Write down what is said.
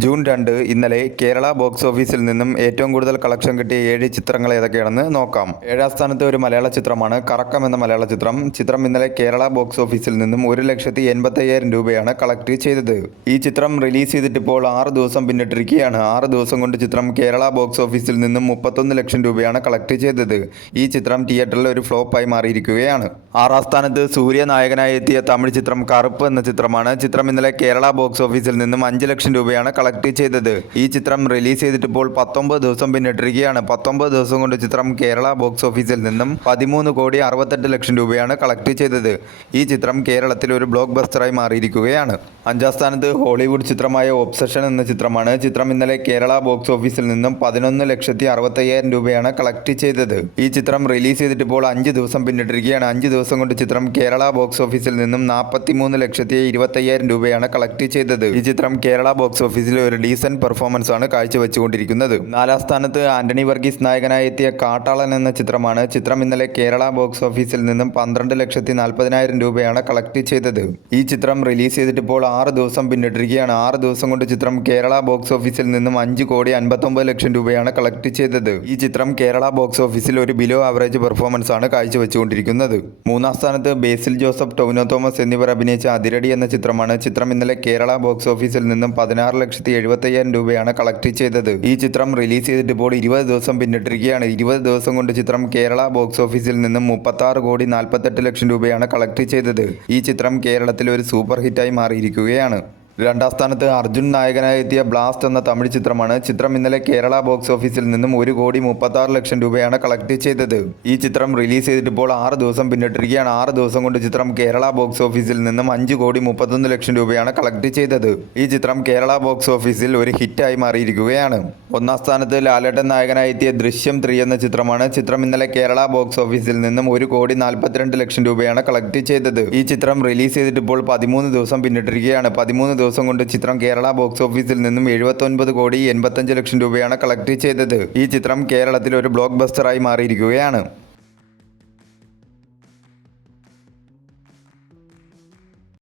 June 2 ഇന്നലെ Kerala box ഓഫീസിൽ നിന്നും ഏറ്റവും കൂടുതൽ കളക്ഷൻ കിട്ടിയ 7 ചിത്രങ്ങൾ ഏതൊക്കെയാണെന്ന് നോക്കാം. 7ാം സ്ഥാനത്ത് ഒരു മലയാള ചിത്രമാണ് കറക്കം എന്ന മലയാള ചിത്രം. ചിത്രം ഇന്നലെ കേരള ബോക്സ് ഓഫീസിൽ നിന്നും 1,85,000 രൂപയാണ് കളക്ട് ചെയ്തത്. ഈ ചിത്രം റിലീസ് ചെയ്തിട്ടിപ്പോൾ 6 ദിവസം പിന്നിട്ടിരിക്കുകയാണ്. 6 ദിവസം കൊണ്ട് ചിത്രം കേരള ബോക്സ് ഓഫീസിൽ നിന്നും 31 ലക്ഷം രൂപയാണ് കളക്ട് ചെയ്തത്. ഈ ചിത്രം തിയേറ്ററിൽ ഒരു ഫ്ലോപ്പായി മാറിയിരിക്കുകയാണ്. 6ാം സ്ഥാനത്ത് സൂര്യ നായകനായി എത്തിയ തമിഴ് ചിത്രം കറുപ്പ് എന്ന ചിത്രമാണ്. ചിത്രം ഇന്നലെ കേരള ബോക്സ് ഓഫീസിൽ നിന്നും 5 ലക്ഷം രൂപയാണ് കളക്ട് ചെയ്തത്. ഈ ചിത്രം റിലീസ് ചെയ്തിട്ടിപ്പോൾ 19 ദിവസം പിന്നിട്ടിരിക്കുകയാണ്. 19 ദിവസം കൊണ്ട് ചിത്രം കേരള ബോക്സ് ഓഫീസിൽ നിന്നും 13,68 ലക്ഷം രൂപയാണ് കളക്ട് ചെയ്തത്. ഈ ചിത്രം കേരളത്തിൽ ഒരു ബ്ലോക്ക് ബസ്റ്ററായി മാറിയിരിക്കുകയാണ്. 5ാം സ്ഥാനത്ത് ഹോളിവുഡ് ചിത്രമായ ഒബ്സഷൻ എന്ന ചിത്രമാണ്. ചിത്രം ഇന്നലെ കേരള ബോക്സ് ഓഫീസിൽ നിന്നും 11,65,000 രൂപയാണ് കളക്ട് ചെയ്തത്. ഈ ചിത്രം റിലീസ് ചെയ്തിട്ടിപ്പോൾ 5 ദിവസം പിന്നിട്ടിരിക്കുകയാണ്. 5 ദിവസം കൊണ്ട് ചിത്രം കേരള ബോക്സ് ഓഫീസിൽ നിന്നും 43,25,000 രൂപയാണ് കളക്ട് ചെയ്തത്. ഈ ചിത്രം കേരള ബോക്സ് ഓഫീസിൽ ഒരു ഡീസന്റ് പെർഫോമൻസ് ആണ് കാഴ്ചവെച്ചുകൊണ്ടിരിക്കുന്നത്. 4ാം സ്ഥാനത്ത് ആന്റണി വർഗീസ് നായകനായി എത്തിയ കാട്ടാളൻ എന്ന ചിത്രമാണ്. ചിത്രം ഇന്നലെ കേരള ബോക്സ് ഓഫീസിൽ നിന്നും 12,40,000 രൂപയാണ് കളക്ട് ചെയ്തത്. ഈ ചിത്രം റിലീസ് ചെയ്തിട്ടിപ്പോൾ 6 ദിവസം പിന്നിട്ടിരിക്കുകയാണ്. 6 ദിവസം കൊണ്ട് ചിത്രം കേരള ബോക്സ് ഓഫീസിൽ നിന്നും 5,59 ലക്ഷം രൂപയാണ് കളക്ട് ചെയ്തത്. ഈ ചിത്രം കേരള ബോക്സ് ഓഫീസിൽ ഒരു ബിലോ ആവറേജ് പെർഫോമൻസ് ആണ് കാഴ്ചവെച്ചുകൊണ്ടിരിക്കുന്നത്. 3ാം സ്ഥാനത്ത് ബേസിൽ ജോസഫ്, ടൊവിനോ തോമസ് എന്നിവർ അഭിനയിച്ച അതിരടി എന്ന ചിത്രമാണ്. ചിത്രം ഇന്നലെ കേരള ബോക്സ് ഓഫീസിൽ നിന്നും 16,70,000 രൂപയാണ് കളക്ട് ചെയ്തത്. ഈ ചിത്രം റിലീസ് ചെയ്തിട്ടിപ്പോൾ 20 ദിവസം പിന്നിട്ടിരിക്കുകയാണ്. 20 ദിവസം കൊണ്ട് ചിത്രം കേരള ബോക്സ് ഓഫീസിൽ നിന്നും 36,48 ലക്ഷം രൂപയാണ് കളക്ട് ചെയ്തത്. ഈ ചിത്രം കേരളത്തിൽ ഒരു സൂപ്പർ ഹിറ്റായി മാറിയിരിക്കുകയാണ്. 2ാം സ്ഥാനത്ത് അർജുൻ നായകനായി എത്തിയ ബ്ലാസ്റ്റ് എന്ന തമിഴ് ചിത്രമാണ്. ചിത്രം ഇന്നലെ കേരള ബോക്സ് ഓഫീസിൽ നിന്നും 1,36 ലക്ഷം രൂപയാണ് കളക്ട് ചെയ്തത്. ഈ ചിത്രം റിലീസ് ചെയ്തിട്ടിപ്പോൾ 6 ദിവസം പിന്നിട്ടിരിക്കുകയാണ്. 6 ദിവസം കൊണ്ട് ചിത്രം കേരള ബോക്സ് ഓഫീസിൽ നിന്നും 5,31 ലക്ഷം രൂപയാണ് കളക്ട് ചെയ്തത്. ഈ ചിത്രം കേരള ബോക്സ് ഓഫീസിൽ ഒരു ഹിറ്റായി മാറിയിരിക്കുകയാണ്. 1ാം സ്ഥാനത്ത് ലാലേട്ടൻ നായകനായി എത്തിയ ദൃശ്യം 3 എന്ന ചിത്രമാണ്. ചിത്രം ഇന്നലെ കേരള ബോക്സ് ഓഫീസിൽ നിന്നും 1,42 ലക്ഷം രൂപയാണ് കളക്ട് ചെയ്തത്. ഈ ചിത്രം റിലീസ് ചെയ്തിട്ടിപ്പോൾ 13 ദിവസം പിന്നിട്ടിരിക്കുകയാണ്. 13 ദിവസം കൊണ്ട് ചിത്രം കേരള ബോക്സ് ഓഫീസിൽ നിന്നും 79,85 ലക്ഷം രൂപയാണ് കളക്ട് ചെയ്തത്. ഈ ചിത്രം കേരളത്തിൽ ഒരു ബ്ലോക്ക് ബസ്റ്ററായി മാറിയിരിക്കുകയാണ്.